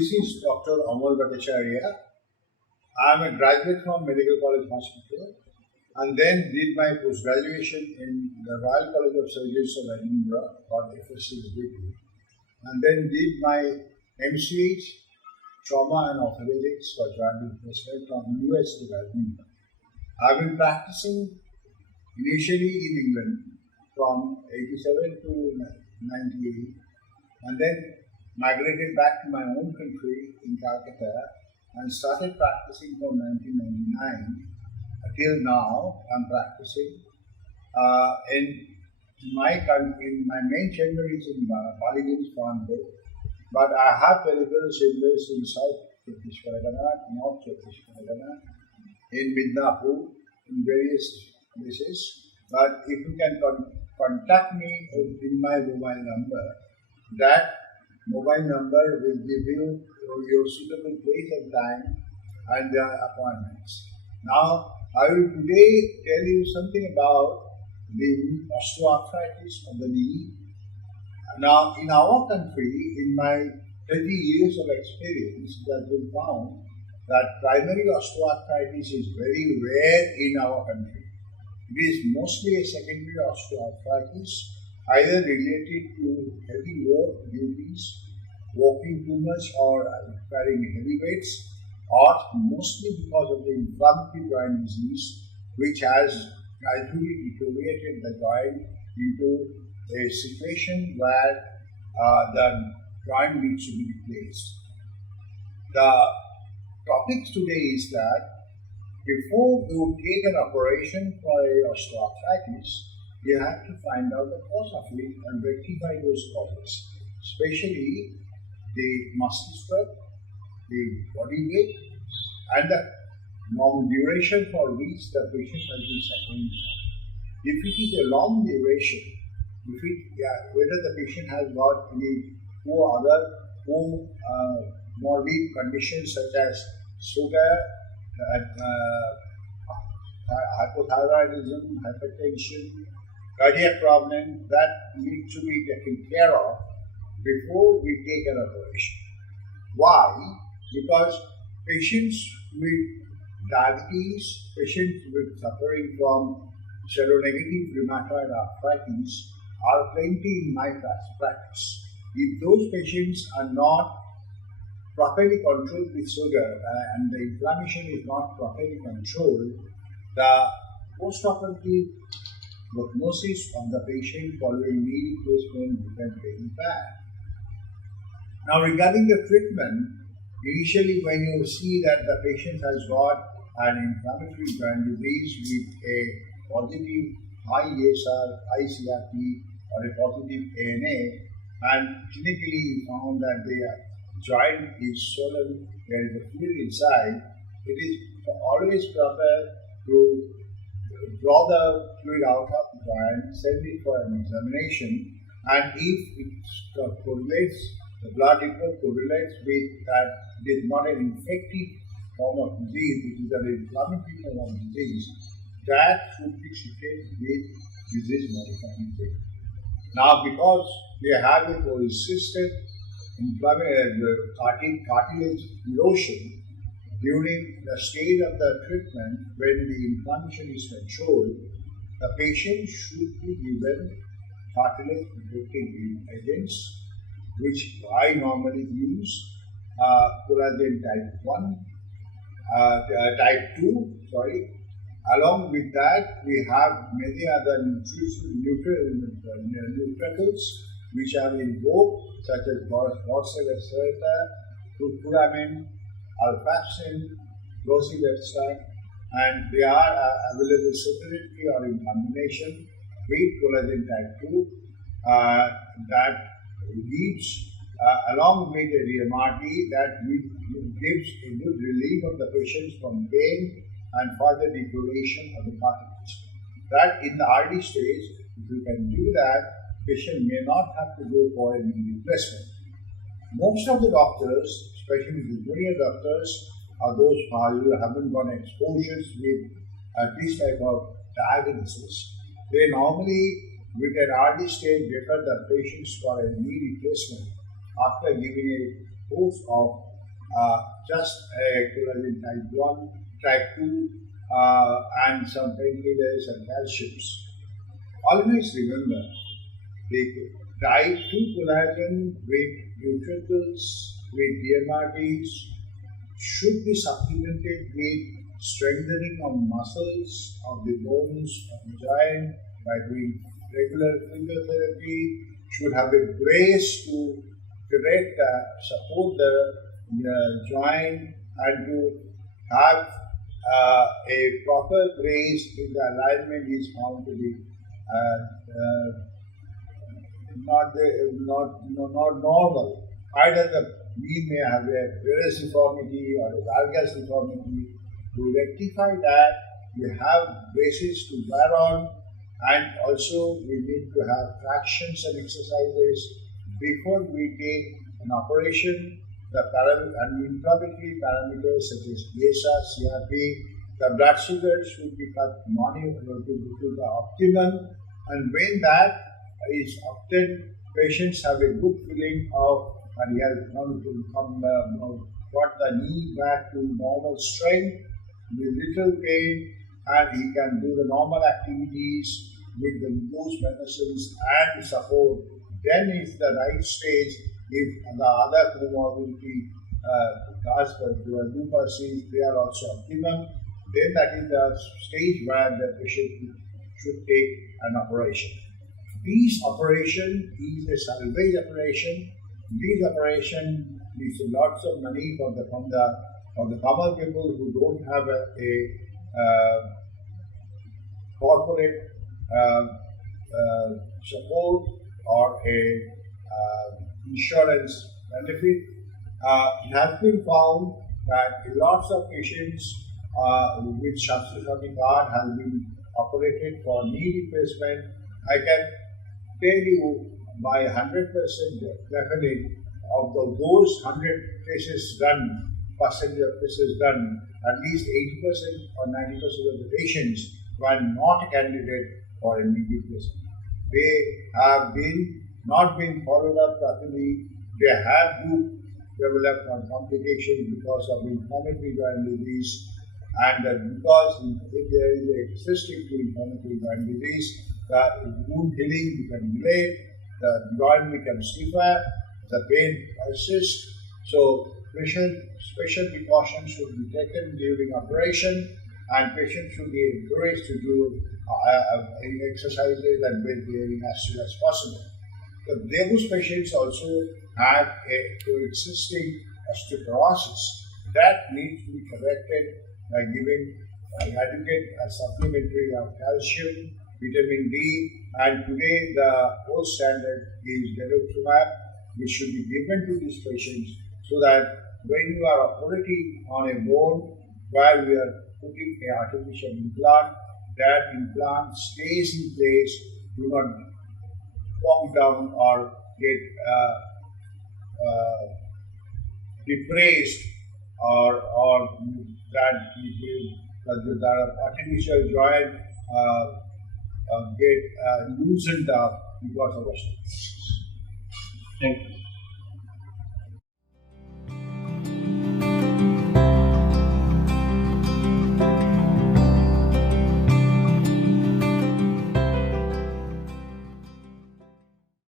This is Dr. Amal Bhattacharya. I am a graduate from Medical College Hospital and then did my post-graduation in the Royal College of Surgeons of Edinburgh, got FRCS degree, and then did my MCH, Trauma and Orthopaedics for Joint Replacement from US to Edinburgh. I have been practicing initially in England from 87 to 98 and then migrated back to my own country in Kolkata and started practicing from 1999 till now. I'm practicing in my country. My main chamber is in Bellevue, Fern, but I have peripheral chambers in South Chhattisgarh Pargana, North Chhattisgarh Pargana, in Mediview, in various places. But if you can contact me in my mobile number, that mobile number will give you your suitable place and time and the appointments. Now, I will today tell you something about the osteoarthritis of the knee. Now, in our country, in my 30 years of experience, it has been found that primary osteoarthritis is very rare in our country. It is mostly a secondary osteoarthritis, either related to heavy work duties, walking too much or carrying heavy weights, or mostly because of the inflammatory joint disease, which has gradually deteriorated the joint into a situation where the joint needs to be replaced. The topic today is that before you take an operation for osteoarthritis, you have to find out the cause of it and rectify those causes, especially the muscle strength, the body weight, and the long duration for which the patient has been suffering. If it is a long duration, whether the patient has got any morbid conditions such as sugar, hypothyroidism, hypertension, cardiac problem, that needs to be taken care of before we take an operation. Why? Because patients with diabetes, patients with suffering from seronegative rheumatoid arthritis are plenty in my practice. If those patients are not properly controlled with sugar and the inflammation is not properly controlled, the post-operative prognosis of the patient following knee replacement becomes very bad. Now, regarding the treatment, initially when you see that the patient has got an inflammatory joint disease with a positive high ESR, high CRP, or a positive ANA, and clinically you found that the joint is swollen, there is a fluid inside, it is always proper to draw the fluid out of the joint, send it for an examination, and if it correlates, the blood report correlates with that it is not an infective form of disease, it is an inflammatory form of disease, that should be treated with disease modifying treatment. Now, because we have a persistent cartilage erosion during the stage of the treatment, when the inflammation is controlled, the patient should be given cartilage protecting agents, which I normally use, collagen type 1, type 2, Along with that, we have many other nutraceuticals which are in vogue, such as Borset, Curcumin, Alpacin, Rosy extract, and they are available separately or in combination with collagen type 2 that leads along with a DMRT that gives a good relief of the patients from pain and further deterioration of the cartilage. That in the early stage, if you can do that, patient may not have to go for a knee replacement. Most of the doctors, especially the junior doctors, are those who haven't got exposures with this type of diagnosis. They normally, with an early stage, refer the patients for a knee replacement after giving a course of just collagen type 1, type 2, and some painkillers and calciums. Always remember, the type 2 collagen with neutrophils, with DMRTs, should be supplemented with strengthening of muscles of the bones of the joint by doing regular physiotherapy, should have a brace to support the joint, and to have a proper brace if the alignment is found to be not normal. Either the knee may have a varus deformity or a valgus deformity. To rectify that, we have braces to wear on, and also we need to have fractions and exercises before we take an operation. The inflammatory parameters such as PSA, CRP, the blood sugar should be cut to the optimum, and when that is obtained, patients have a good feeling of, and he has got the knee back to normal strength with little pain, and he can do the normal activities with those medicines and support. Then is the right stage if the other comorbidity as per the lupus is, they are also optimum. Then that is the stage where the patient should take an operation. This operation is a salvage operation. This operation needs lots of money from the common people who don't have a corporate support or a insurance benefit. It has been found that lots of patients with Shastra card have been operated for knee replacement. I can tell you by 100% definite of those 100 cases done, percentage of cases done, at least 80% or 90% of the patients were not a candidate for a knee replacement. They have not been followed up properly. They have to develop complications because of inflammatory joint disease, and because if there is a existing inflammatory joint disease, the wound healing becomes delayed, the joint becomes stiffer, the pain persists. So special precautions should be taken during operation, and patients should be encouraged to do exercises and weight bearing as soon as possible. Those patients also have a coexisting osteoporosis that needs to be corrected by giving adequate supplementary of calcium, vitamin D, and today the gold standard is denosumab, which should be given to these patients so that when you are operating on a bone where we are putting an artificial implant, that implant stays in place, do not fall down or get depressed, or that the artificial joint get loosened up because of osteoporosis. Thank you.